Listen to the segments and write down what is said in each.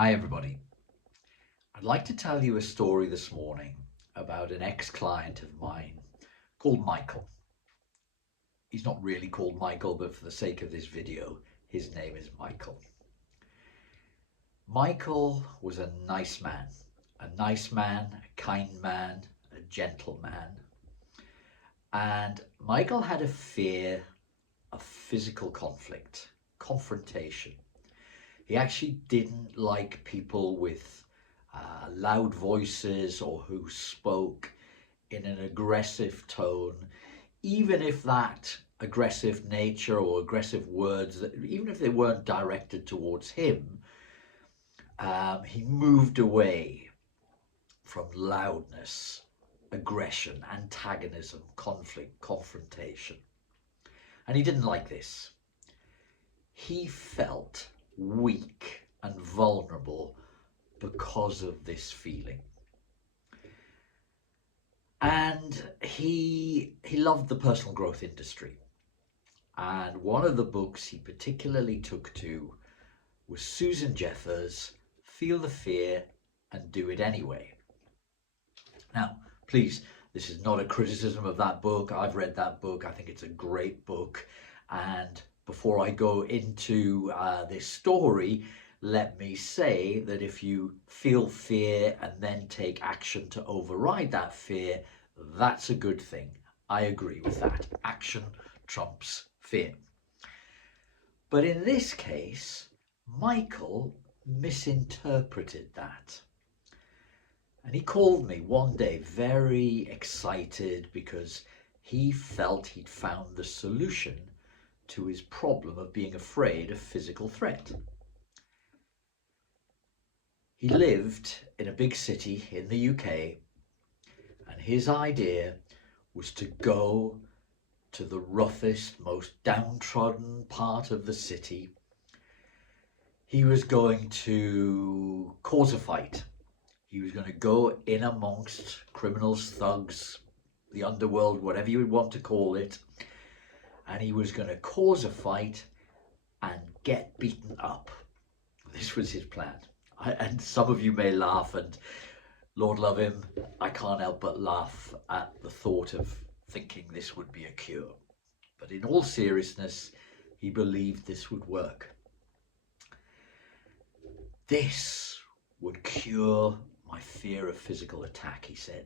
Hi, everybody. I'd like to tell you a story this morning about an ex-client of mine called Michael. He's not really called Michael, but for the sake of this video, his name is Michael. Michael was a nice man, a kind man, a gentle man. And Michael had a fear of physical conflict, confrontation. He actually didn't like people with loud voices or who spoke in an aggressive tone, even if that aggressive nature or aggressive words, even if they weren't directed towards him, he moved away from loudness, aggression, antagonism, conflict, confrontation. And he didn't like this. He felt weak and vulnerable because of this feeling. And he loved the personal growth industry. And one of the books he particularly took to was Susan Jeffers' Feel the Fear and Do It Anyway. Now, please, this is not a criticism of that book. I've read that book. I think it's a great book. And before I go into this story, let me say that if you feel fear and then take action to override that fear, that's a good thing. I agree with that. Action trumps fear. But in this case, Michael misinterpreted that. And he called me one day very excited because he felt he'd found the solution to his problem of being afraid of physical threat. He lived in a big city in the UK, and his idea was to go to the roughest, most downtrodden part of the city. He was going to cause a fight. He was going to go in amongst criminals, thugs, the underworld, whatever you would want to call it, and he was going to cause a fight and get beaten up. This was his plan. And some of you may laugh, and Lord love him, I can't help but laugh at the thought of thinking this would be a cure. But in all seriousness, he believed this would work. This would cure my fear of physical attack, he said.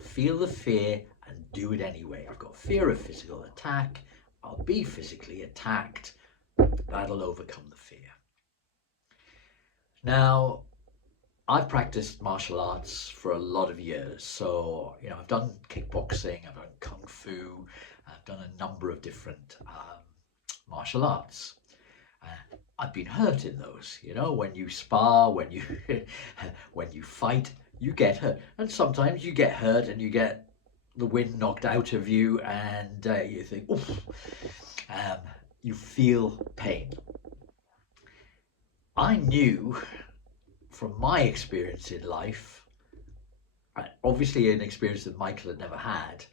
Feel the fear and do it anyway. I've got fear of physical attack. I'll be physically attacked. That'll overcome the fear. Now, I've practiced martial arts for a lot of years. So, I've done kickboxing, I've done kung fu, I've done a number of different martial arts. I've been hurt in those, when you spar, when you when you fight, you get hurt. And sometimes you get hurt and you get the wind knocked out of you and you think, oof, you feel pain. I knew from my experience in life, obviously an experience that Michael had never had,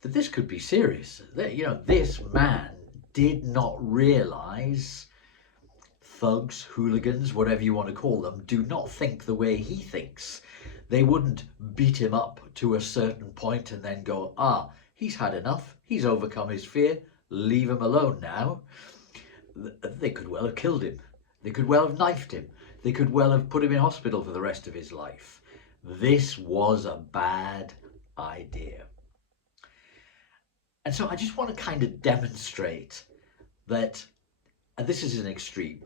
that this could be serious. That, this man did not realize thugs, hooligans, whatever you want to call them, do not think the way he thinks. They wouldn't beat him up to a certain point and then go, he's had enough, he's overcome his fear, leave him alone now. They could well have killed him. They could well have knifed him. They could well have put him in hospital for the rest of his life. This was a bad idea. And so I just want to kind of demonstrate that, and this is an extreme,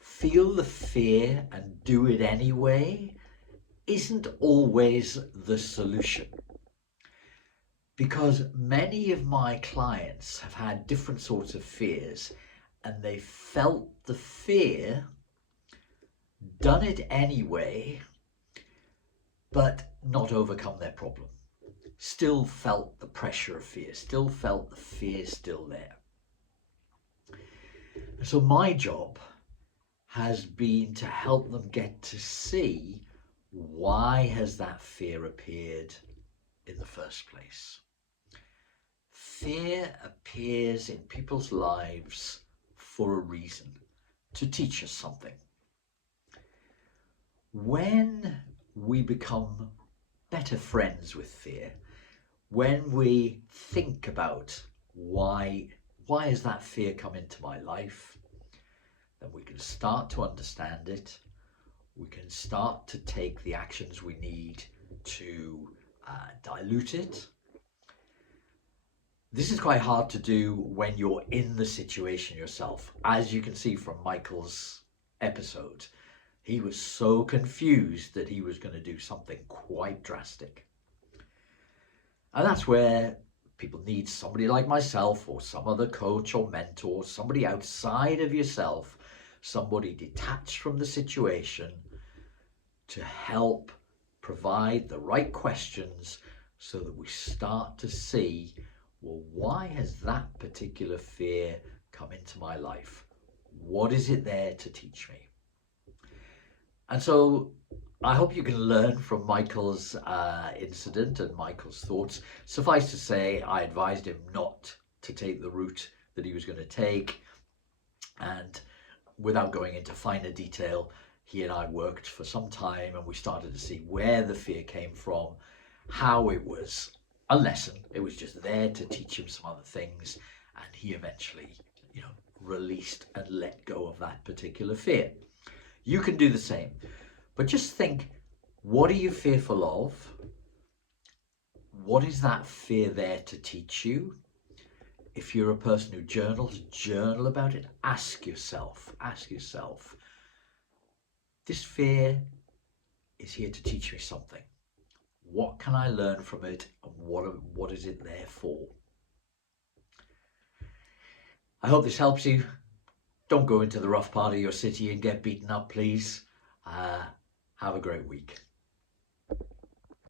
feel the fear and do it anyway isn't always the solution. Because many of my clients have had different sorts of fears and they felt the fear, done it anyway, but not overcome their problem. Still felt the pressure of fear, still felt the fear still there. So my job has been to help them get to see, why has that fear appeared in the first place? Fear appears in people's lives for a reason, to teach us something. When we become better friends with fear, when we think about why has that fear come into my life, then we can start to understand it. We can start to take the actions we need to dilute it. This is quite hard to do when you're in the situation yourself. As you can see from Michael's episode, he was so confused that he was going to do something quite drastic. And that's where people need somebody like myself or some other coach or mentor, somebody outside of yourself, somebody detached from the situation to help provide the right questions so that we start to see, well, why has that particular fear come into my life? What is it there to teach me? And so I hope you can learn from Michael's incident and Michael's thoughts. Suffice to say, I advised him not to take the route that he was going to take. And without going into finer detail, he and I worked for some time and we started to see where the fear came from, how it was a lesson. It was just there to teach him some other things. And he eventually, released and let go of that particular fear. You can do the same. But just think, what are you fearful of? What is that fear there to teach you? If you're a person who journals, journal about it. Ask yourself, this fear is here to teach me something. What can I learn from it, and what is it there for? I hope this helps you. Don't go into the rough part of your city and get beaten up, please. Have a great week.